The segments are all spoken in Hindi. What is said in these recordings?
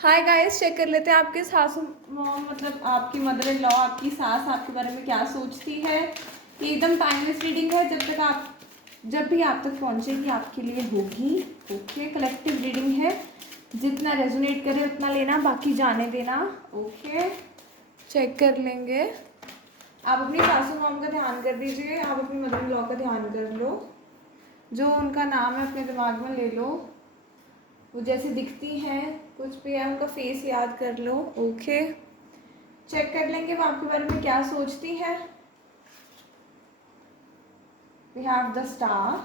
हाय गाइस, चेक कर लेते हैं आपके सासू मॉम मतलब आपकी मदर इन लॉ, आपकी सास आपके बारे में क्या सोचती है। ये एकदम टाइमलेस रीडिंग है, जब भी आप तक पहुंचेगी आपके लिए होगी। ओके, कलेक्टिव रीडिंग है, जितना रेजोनेट करे उतना लेना, बाकी जाने देना। ओके, चेक कर लेंगे। आप अपनी सासू मॉम का ध्यान कर दीजिए, आप अपनी मदर इन लॉ का ध्यान कर लो। जो उनका नाम है अपने दिमाग में ले लो, वो जैसे दिखती हैं, कुछ भी है उनका फेस याद कर लो। ओके, चेक कर लेंगे वो आपके बारे में क्या सोचती है। We have the star,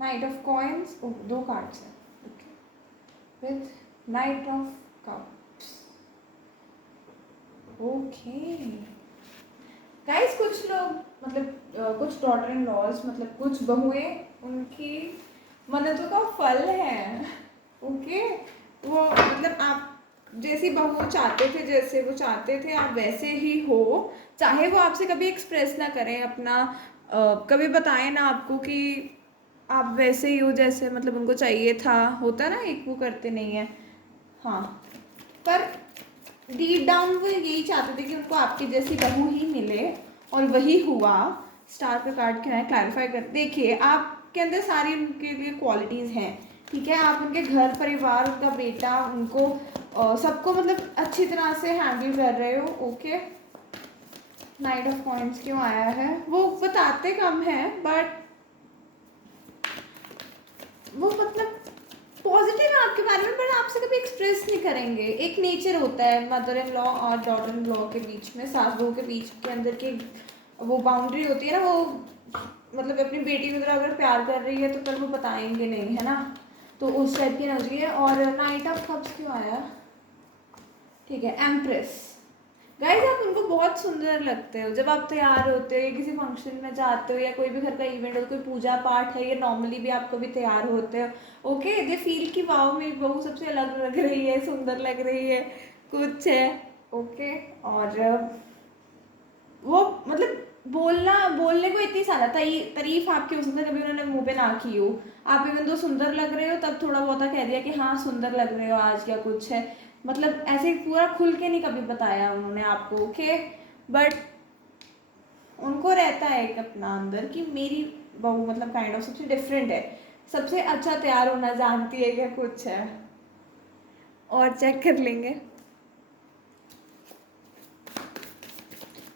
knight of coins, दो कार्ड्स हैं। Okay, with knight of cups. Okay guys, कुछ लोग मतलब कुछ डॉटर इन लॉज मतलब कुछ बहुएं उनकी मन्नतों का फल है। ओके, वो मतलब आप जैसी बहू चाहते थे, जैसे वो चाहते थे आप वैसे ही हो। चाहे वो आपसे कभी एक्सप्रेस ना करें अपना, कभी बताएं ना आपको कि आप वैसे ही हो जैसे मतलब उनको चाहिए था, होता ना, एक वो करते नहीं है। हाँ, पर डीप डाउन वो यही चाहते थे कि उनको आपकी जैसी बहू ही मिले, और वही हुआ। स्टार का कार्ड क्या है, क्लैरिफाई कर देखिए, आपके अंदर सारी उनके लिए क्वालिटीज़ हैं। ठीक है, आप उनके घर परिवार, उनका बेटा, उनको सबको मतलब अच्छी तरह से हैंडल कर रहे हो। ओके, नाइट ऑफ कॉइन्स क्यों आया है, वो बताते कम है बट वो मतलब पॉजिटिव है आपके बारे में, बट आपसे कभी एक्सप्रेस नहीं करेंगे। एक नेचर होता है मदर इन लॉ और डॉटर इन लॉ के बीच में, सास बहू के बीच के अंदर की वो बाउंड्री होती है ना, वो मतलब अपनी बेटी की तरह अगर प्यार कर रही है तो फिर वो बताएंगे नहीं, है ना। तो उस टाइप की एनर्जी है। और नाइट ऑफ कप्स क्यों आया, ठीक है, एम्प्रेस। गाइस, आप उनको बहुत सुंदर लगते हो जब आप तैयार होते हो या किसी फंक्शन में जाते हो या कोई भी घर का इवेंट हो, कोई पूजा पाठ है या नॉर्मली भी आप कभी तैयार होते हो। ओके, दे फील कि वाओ मेरी बहू सबसे अलग लग रही है, सुंदर लग रही है, कुछ है। ओके, और वो मतलब बोलने को इतनी सारा तारीफ आपकी हो सकता है, कभी उन्होंने मुंह पे ना की हो। आप इवन दो सुंदर लग रहे हो तब थोड़ा बहुत कह दिया कि हाँ सुंदर लग रहे हो आज, या कुछ है, मतलब ऐसे पूरा खुल के नहीं कभी बताया उन्होंने आपको। ओके, बट उनको रहता है एक अपना अंदर कि मेरी बहू मतलब काइंड ऑफ सबसे डिफरेंट है, सबसे अच्छा तैयार होना जानती है, या कुछ है। और चेक कर लेंगे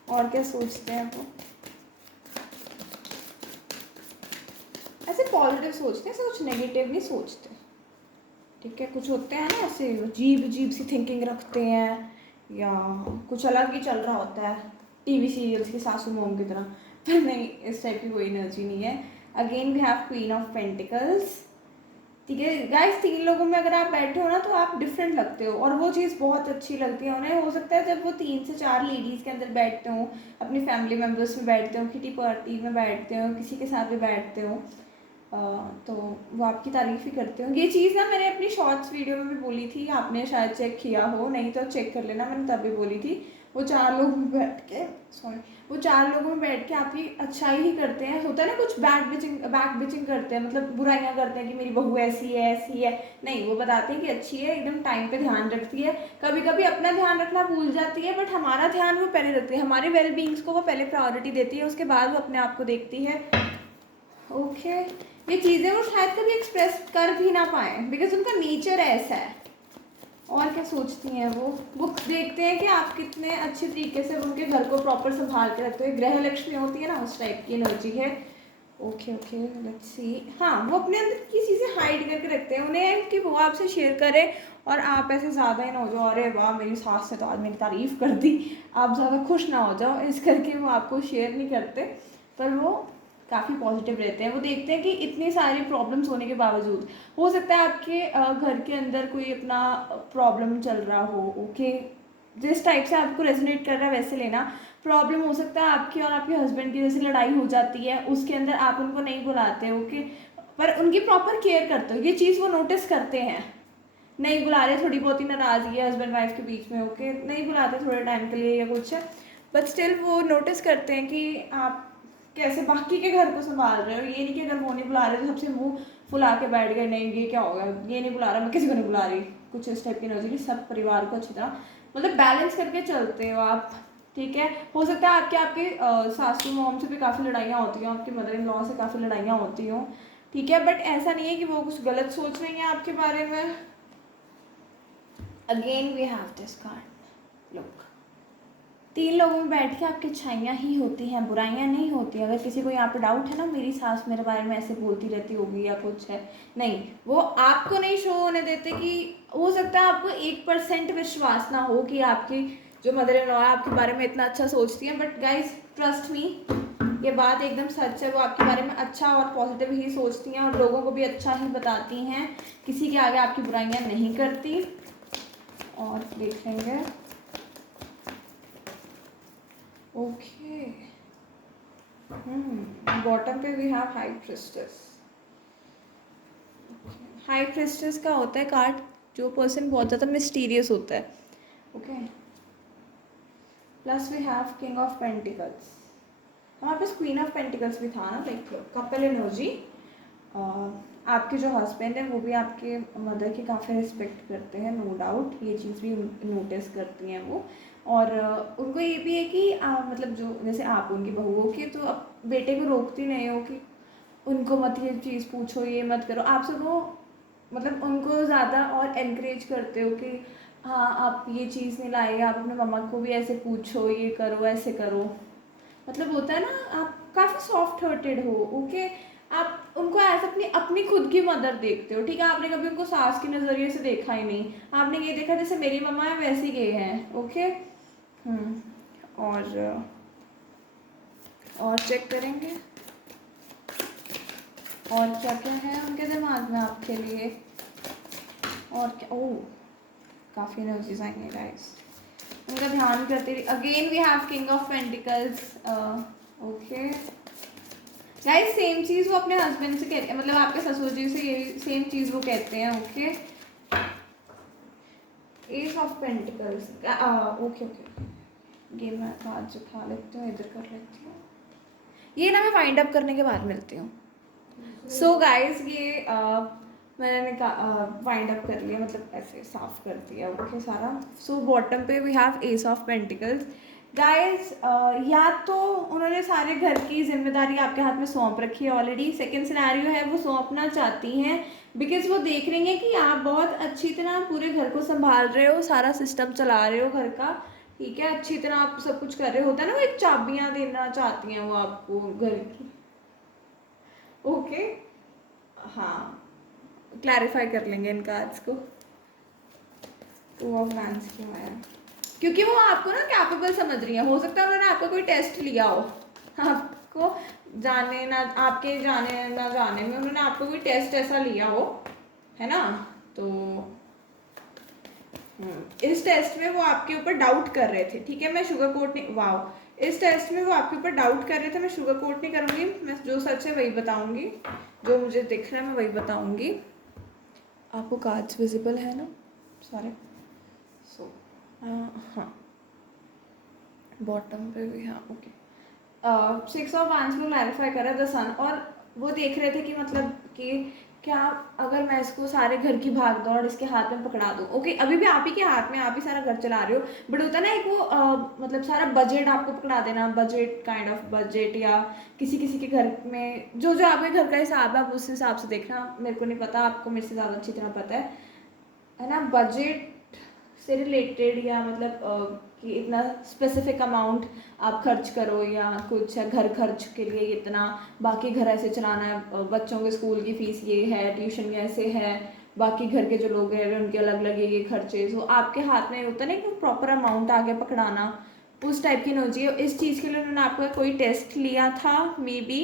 और क्या सोचते हैं वो। ऐसे पॉजिटिव सोचते हैं, ऐसे कुछ नेगेटिव नहीं सोचते। ठीक है, कुछ होते हैं ना ऐसे अजीब अजीब सी थिंकिंग रखते हैं, या कुछ अलग ही चल रहा होता है टीवी सीरियल्स की सासू मोम की तरह। पर नहीं, इस टाइप की कोई एनर्जी नहीं है। Again we have queen of pentacles. ठीक है गाइस, तीन लोगों में अगर आप बैठे हो ना तो आप डिफरेंट लगते हो, और वो चीज़ बहुत अच्छी लगती है उन्हें। हो सकता है जब वो 3 से 4 लेडीज़ के अंदर बैठते हो, अपनी फैमिली मेम्बर्स में बैठते हो, किटी पार्टी में बैठते हो, किसी के साथ भी बैठते हो, तो वो आपकी तारीफ़ ही करते हो। ये चीज़ ना मैंने अपनी शॉर्ट्स वीडियो में भी बोली थी, आपने शायद चेक किया हो, नहीं तो चेक कर लेना, मैंने तभी बोली थी। वो 4 लोग में बैठ के, सॉरी, वो 4 लोगों में बैठ के आपकी अच्छाई ही करते हैं। होता है ना कुछ बैक बिचिंग करते हैं, मतलब बुराइयां करते हैं कि मेरी बहू ऐसी है। नहीं, वो बताते हैं कि अच्छी है, एकदम टाइम पे ध्यान रखती है, कभी कभी अपना ध्यान रखना भूल जाती है, बट हमारा ध्यान वो पहले रखती है, हमारे वेल बींग्स को वो पहले प्रायोरिटी देती है, उसके बाद वो अपने आप को देखती है। ओके, ये चीज़ें वो शायद कभी एक्सप्रेस कर भी ना पाए, बिकॉज उनका नेचर ऐसा है। और क्या सोचती हैं वो देखते हैं कि आप कितने अच्छे तरीके से उनके घर को प्रॉपर संभाल के रखते हो, ग्रह लक्ष्मी होती है ना, उस टाइप की एनर्जी है। Okay okay, let's see. हाँ, वो अपने अंदर की चीज़ें हाइड करके रखते हैं, उन्हें है कि वो आपसे शेयर करे, और आप ऐसे ज़्यादा ही ना हो जाओ, अरे वाह मेरी सास ने तो आज मेरी तारीफ़ कर दी, आप ज़्यादा खुश ना हो जाओ, इस करके वो आपको शेयर नहीं करते। पर वो काफ़ी पॉजिटिव रहते हैं। वो देखते हैं कि इतनी सारी प्रॉब्लम्स होने के बावजूद, हो सकता है आपके घर के अंदर कोई अपना प्रॉब्लम चल रहा हो। ओके, जिस टाइप से आपको रेजोनेट कर रहा है वैसे लेना। प्रॉब्लम हो सकता है आपकी और आपके हस्बैंड की जैसे लड़ाई हो जाती है, उसके अंदर आप उनको नहीं बुलाते। ओके, पर उनकी प्रॉपर केयर करते हो, ये चीज़ वो नोटिस करते हैं। नहीं बुला रहे, थोड़ी बहुत ही नाराज़गी है हस्बैंड वाइफ के बीच में, ओके, नहीं बुलाते थोड़े टाइम के लिए या कुछ है, बट स्टिल वो नोटिस करते हैं कि आप कैसे बाकी के घर को संभाल रहे हो। ये नहीं कि अगर वो नहीं बुला रहे तो सबसे मुंह फुला के बैठ गए, नहीं ये क्या होगा, ये नहीं बुला रहा, मैं किसी को नहीं बुला रही। कुछ इस टाइप की एनर्जी कि सब परिवार को अच्छी तरह मतलब बैलेंस करके चलते हो आप, ठीक है। हो सकता है आपके सासू मॉम से भी काफ़ी लड़ाइयाँ होती हों, आपकी मदर इन लॉ से काफ़ी लड़ाइयाँ होती हों, ठीक है, बट ऐसा नहीं है कि वो कुछ गलत सोच रही हैं आपके बारे में। Again we have this card, look 3 लोगों में बैठ के आपकी अच्छाइयाँ ही होती हैं, बुराइयाँ नहीं होती। अगर किसी को यहाँ पे डाउट है ना मेरी सास मेरे बारे में ऐसे बोलती रहती होगी या कुछ है, नहीं, वो आपको नहीं शो होने देते कि हो सकता है आपको 1% विश्वास ना हो कि आपकी जो मदर इन लॉ है आपके बारे में इतना अच्छा सोचती है, बट गाइज ट्रस्ट मी, ये बात एकदम सच है, वो आपके बारे में अच्छा और पॉजिटिव ही सोचती हैं और लोगों को भी अच्छा ही बताती हैं, किसी के आगे आपकी बुराइयाँ नहीं करती। और देखेंगे, ओके, बॉटम पे we have high priestess. High priestess का होता है कार्ड जो पर्सन बहुत ज़्यादा मिस्टीरियस होता है, okay. Plus we have king of pentacles, हमारे पास क्वीन ऑफ पेंटिकल्स भी था ना, लाइक कपल एनर्जी। आपके जो हस्बैंड है वो भी आपके मदर की काफ़ी रिस्पेक्ट करते हैं, नो डाउट, ये चीज़ भी नोटिस करती हैं वो। और उनको ये भी है कि मतलब जो जैसे आप उनकी बहू हो कि तो अब बेटे को रोकती नहीं हो कि उनको मत ये चीज़ पूछो, ये मत करो, आप सबको मतलब उनको ज़्यादा और एनकरेज करते हो कि हाँ आप ये चीज़ नहीं लाए, आप अपने मम्मा को भी ऐसे पूछो, ये करो ऐसे करो, मतलब होता है ना आप काफ़ी सॉफ्ट हार्टेड हो, ओके। आप उनको ऐसे अपनी अपनी खुद की मदर देखते हो, ठीक है, आपने कभी उनको सास के नज़रिए से देखा ही नहीं, आपने ये देखा जैसे मेरी मम्मा है वैसे ही गए हैं, ओके। और चेक करेंगे और क्या क्या है उनके दिमाग में आपके लिए, और क्या, ओह काफ़ी एनर्जीज आएंगे गाइस, उनका ध्यान करते रहिए। Again we have king of pentacles, okay guys, same चीज़ वो अपने हस्बैंड से कहते हैं, मतलब आपके ससुर जी से ये सेम चीज़ वो कहते हैं, okay. S of pentacles, okay okay, ये मैं आज उठा लेती हूँ, इधर कर लेती हूँ, ये ना मैं वाइंड अप करने के बाद मिलती हूँ। सो गाइस ये मैंने वाइंड अप कर लिया, मतलब ऐसे साफ कर दिया, ओके सारा। सो बॉटम पे we have ace of pentacles guys, या तो उन्होंने सारे घर की जिम्मेदारी आपके हाथ में सौंप रखी है ऑलरेडी, सेकंड सिनेरियो है वो सौंपना चाहती हैं बिकॉज वो देख रही हैं कि आप बहुत अच्छी तरह पूरे घर को संभाल रहे हो, सारा सिस्टम चला रहे हो घर का, ठीक है, अच्छी तरह आप सब कुछ कर रहे होता है ना, वो एक चाबियाँ देना चाहती हैं वो आपको घर की, ओके। हाँ क्लैरिफाई कर लेंगे इन कार्ड्स को। टू ऑफ वैंड्स क्यों आया, क्योंकि वो आपको ना कैपेबल समझ रही है, हो सकता है उन्होंने आपका कोई टेस्ट लिया हो, आपको जाने ना आपके जाने ना जाने में उन्होंने आपको कोई टेस्ट ऐसा लिया हो, है ना, तो इस टेस्ट में वो आपके ऊपर डाउट कर रहे थे, ठीक है, मैं शुगर कोट नहीं, वाओ, इस टेस्ट में वो आपके ऊपर डाउट कर रहे थे, मैं शुगर कोट नहीं करूँगी, मैं जो सच है वही बताऊँगी, जो मुझे दिख रहा है मैं वही बताऊँगी। आपको कार्ड्स विजिबल है ना सारे, सो हाँ बॉटम पे भी, हाँ ओके। 6 ऑफ वैंड्स में क्लैरिफाई करा द सन, और वो देख रहे थे कि मतलब कि क्या अगर मैं इसको सारे घर की भाग दौड़ इसके हाथ में पकड़ा दूँ, ओके अभी भी आप ही के हाथ में, आप ही सारा घर चला रहे हो, बट होता है ना एक वो मतलब सारा बजट आपको पकड़ा देना, बजट काइंड ऑफ बजट, या किसी किसी के घर में जो जो आपके घर का हिसाब है आप उस हिसाब से देखना, मेरे को नहीं पता, आपको मेरे से ज़्यादा अच्छी तरह पता है ना, बजट से रिलेटेड, या मतलब कि इतना स्पेसिफिक अमाउंट आप खर्च करो या कुछ है, घर खर्च के लिए इतना, बाकी घर ऐसे चलाना है, बच्चों के स्कूल की फ़ीस ये है, ट्यूशन ऐसे है, बाकी घर के जो लोग हैं उनके अलग अलग ये खर्चे, तो आपके हाथ में होता है ना कि प्रॉपर अमाउंट आगे पकड़ाना, उस टाइप की एनर्जी है। इस चीज़ के लिए उन्होंने आपका कोई टेस्ट लिया था may be,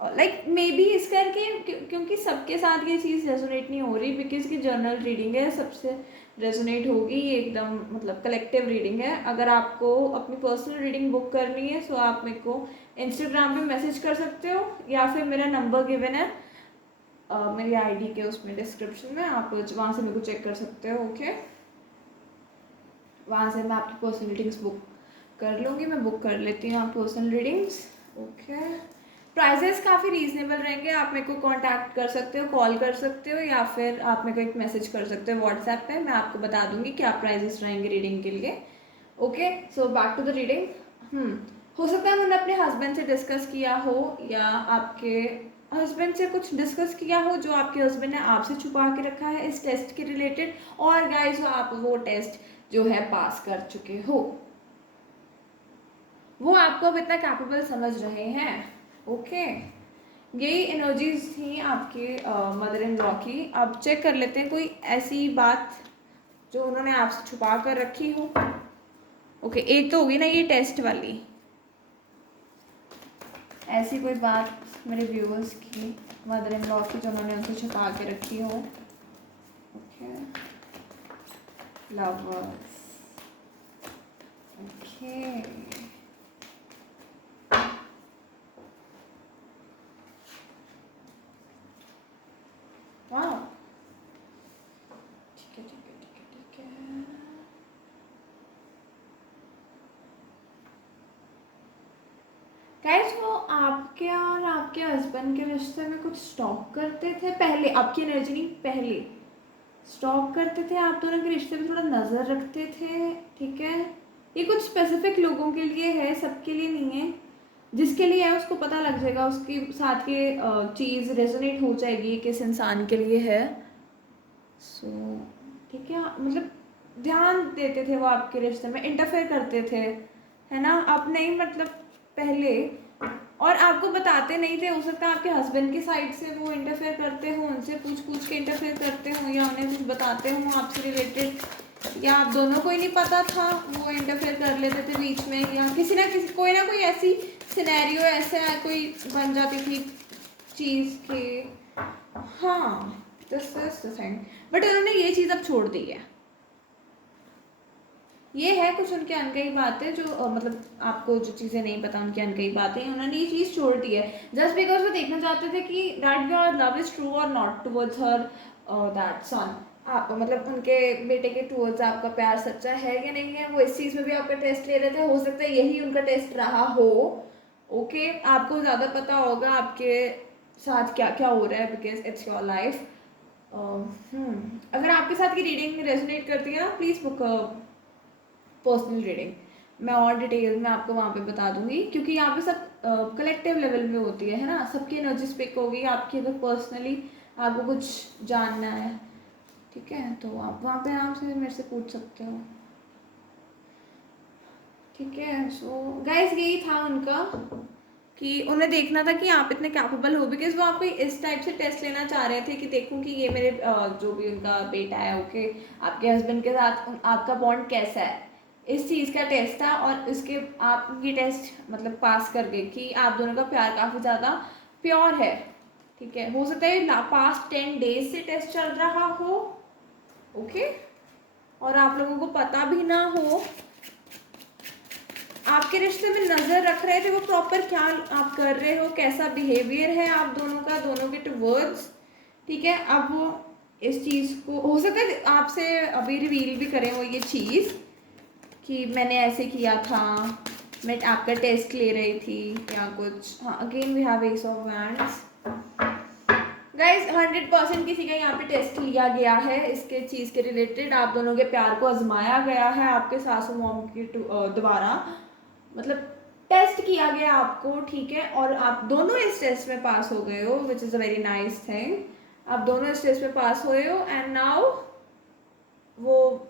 like may be इस करके क्योंकि सबके साथ ये चीज़ रेजोनेट नहीं हो रही, बिकॉज की जर्नल रीडिंग है, सबसे रेजोनेट होगी, ये एकदम मतलब कलेक्टिव रीडिंग है। अगर आपको अपनी पर्सनल रीडिंग बुक करनी है तो आप मेरे को इंस्टाग्राम पे मैसेज कर सकते हो, या फिर मेरा नंबर गिवन है मेरी आईडी के उसमें डिस्क्रिप्शन में, आप वहाँ से मेरे को चेक कर सकते हो, ओके। वहाँ से मैं आपकी पर्सनल रीडिंग्स बुक कर लूँगी, मैं बुक कर लेती हूँ आप पर्सनल रीडिंग्स, ओके। प्राइजेस काफ़ी रीजनेबल रहेंगे। आप मेरे को कांटेक्ट कर सकते हो, कॉल कर सकते हो, या फिर आप मेरे को एक मैसेज कर सकते हो व्हाट्सएप पे। मैं आपको बता दूंगी क्या प्राइजेस रहेंगे रीडिंग के लिए। Okay, so back to the reading. हो सकता है उन्होंने अपने हस्बैंड से डिस्कस किया हो, या आपके हस्बैंड से कुछ डिस्कस किया हो जो आपके हस्बैंड ने आपसे छुपा के रखा है इस टेस्ट के रिलेटेड, और गाइस आप वो टेस्ट जो है पास कर चुके हो, वो आपको अब इतना कैपेबल समझ रहे हैं। ओके, यही एनर्जीज थी आपके मदर इन लॉ की। अब चेक कर लेते हैं कोई ऐसी बात जो उन्होंने आपसे छुपा कर रखी हो। ओके, एक तो होगी ना ये टेस्ट वाली, ऐसी कोई बात मेरे व्यूअर्स की मदर इन लॉ की जो उन्होंने उनसे छुपा के रखी हो। Okay, lovers. ओके, वाह, ठीक है ठीक है ठीक है ठीक है। गाइस वो आपके और आपके हस्बैंड के रिश्ते में कुछ स्टॉक करते थे पहले, आपकी एनर्जी नहीं, पहले स्टॉक करते थे, आप दोनों के रिश्ते में थोड़ा नज़र रखते थे। ठीक है, ये कुछ स्पेसिफिक लोगों के लिए है, सबके लिए नहीं है। जिसके लिए है उसको पता लग जाएगा, उसके साथ के चीज़ रेजोनेट हो जाएगी किस इंसान के लिए है। सो ठीक है, मतलब ध्यान देते थे वो आपके रिश्ते में, इंटरफेयर करते थे, है ना। अब नहीं, मतलब पहले, और आपको बताते नहीं थे। हो सकता है आपके हस्बैंड की साइड से वो इंटरफेयर करते हो, उनसे पूछ पूछ के इंटरफेयर करते हो, या उन्हें कुछ बताते हो आपसे रिलेटेड, या आप दोनों को ही नहीं पता था, वो इंटरफेयर कर लेते थे बीच में, या किसी ना किसी कोई ना कोई ऐसी सिनेरियो ऐसा कोई बन जाती थी चीज़ के। हाँ, this is the thing, but उन्होंने ये चीज़ अब छोड़ दी है। ये है कुछ उनके अनकही बातें जो मतलब आपको जो चीज़ें नहीं पता उनकी अनकही बातें, उन्होंने ये चीज़ छोड़ दी है जस्ट बिकॉज वो देखना चाहते थे कि that your love is true और नॉट टुवर्ड्स हर दैट सन। आप मतलब उनके बेटे के टुवर्ड्स आपका प्यार सच्चा है या नहीं है, वो इस चीज़ में भी आपका टेस्ट ले रहे थे। हो सकता है यही उनका टेस्ट रहा हो। ओके, आपको ज़्यादा पता होगा आपके साथ क्या क्या हो रहा है, बिकॉज इट्स योर लाइफ। अगर आपके साथ की रीडिंग रेजोनेट करती है ना, प्लीज़ बुक पर्सनल रीडिंग। मैं और डिटेल में आपको वहाँ पे बता दूंगी, क्योंकि यहाँ पे सब कलेक्टिव लेवल में होती है ना, सबकी एनर्जी स्पिक होगी। आपकी अगर पर्सनली आपको कुछ जानना है, ठीक है, तो आप वहाँ पे आराम से मेरे से पूछ सकते हो। ठीक है, सो गाइस यही था उनका, कि उन्हें देखना था कि आप इतने कैपेबल हो, बिकॉज वो आपको इस टाइप से टेस्ट लेना चाह रहे थे कि देखूं कि ये मेरे जो भी उनका बेटा है, ओके, आपके हस्बैंड के साथ आपका बॉन्ड कैसा है, इस चीज़ का टेस्ट था। और इसके आप ये टेस्ट मतलब पास कर गए कि आप दोनों का प्यार काफ़ी ज़्यादा प्योर है। ठीक है, हो सकता है पास्ट 10 डेज से टेस्ट चल रहा हो, ओके, और आप लोगों को पता भी ना हो। आपके रिश्ते में नज़र रख रहे थे वो प्रॉपर क्या आप कर रहे हो, कैसा बिहेवियर है आप दोनों का, दोनों के टुवर्ड्स। ठीक है, अब वो इस चीज़ को हो सकता है आपसे अभी रिवील भी करें वो ये चीज़ कि मैंने ऐसे किया था, मैं आपका टेस्ट ले रही थी या कुछ। हाँ, again we have ace of wands. Guys 100% किसी का यहाँ पे टेस्ट लिया गया है इसके चीज़ के रिलेटेड। आप दोनों के प्यार को आजमाया गया है आपके सासू मॉम के द्वारा, मतलब टेस्ट किया गया आपको। ठीक है, और आप दोनों इस टेस्ट में पास हो गए हो, which is a very nice thing. आप दोनों इस टेस्ट में पास हुए हो, एंड नाउ वो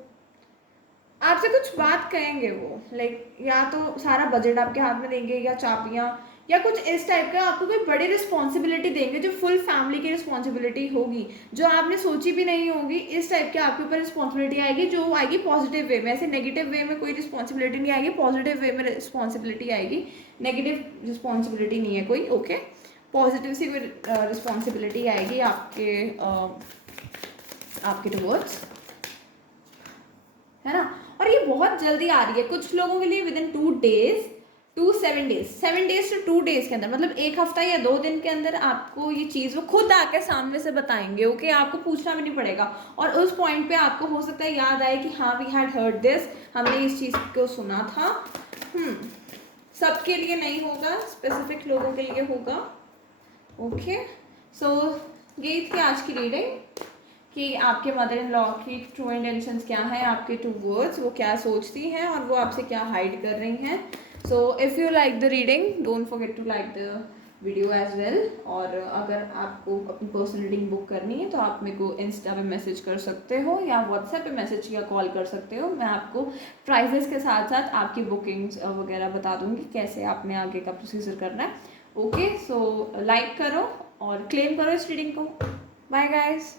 आपसे कुछ बात कहेंगे। वो लाइक या तो सारा बजट आपके हाथ में देंगे, या चाबियाँ, या कुछ इस टाइप का आपको कोई बड़ी रिस्पॉन्सिबिलिटी देंगे जो फुल फैमिली की रिस्पॉन्सिबिलिटी होगी, जो आपने सोची भी नहीं होगी। इस टाइप की आपके ऊपर रिस्पॉन्सिबिलिटी आएगी, जो आएगी पॉजिटिव वे में। ऐसे नेगेटिव वे में कोई रिस्पॉन्सिबिलिटी नहीं आएगी, पॉजिटिव वे में रिस्पॉन्सिबिलिटी आएगी। नेगेटिव रिस्पॉन्सिबिलिटी नहीं है कोई, ओके, पॉजिटिव सी कोई रिस्पॉन्सिबिलिटी आएगी आपके टुवर्ड्स, है ना। और ये बहुत जल्दी आ रही है कुछ लोगों के लिए, with in 2 days to 7 days, 7 days to 2 days के अंदर, मतलब 1 हफ्ता या 2 दिन के अंदर आपको ये चीज़ वो खुद आके सामने से बताएंगे। ओके, आपको पूछना भी नहीं पड़ेगा, और उस पॉइंट पे आपको हो सकता है याद आए कि हाँ वी हैड हर्ड दिस, हमने इस चीज़ को सुना था। सबके लिए नहीं होगा, स्पेसिफिक लोगों के लिए होगा। ओके, सो ये थी आज की रीडिंग कि आपके मदर इन लॉ की ट्रू इंटेंशंस क्या हैं, आपके टूवर्ड्स वो क्या सोचती हैं और वो आपसे क्या हाइड कर रही हैं. So if you like the reading don't forget to like the video as well. और अगर आपको अपनी पर्सनल रीडिंग बुक करनी है तो आप मेरे को इंस्टा पे मैसेज कर सकते हो या व्हाट्सएप पे मैसेज या कॉल कर सकते हो. मैं आपको प्राइजेस के साथ साथ आपकी बुकिंग्स वगैरह बता दूंगी कैसे आपने आगे का प्रोसीजर करना है. ओके, सो लाइक करो और क्लेम करो इस रीडिंग को. Bye guys.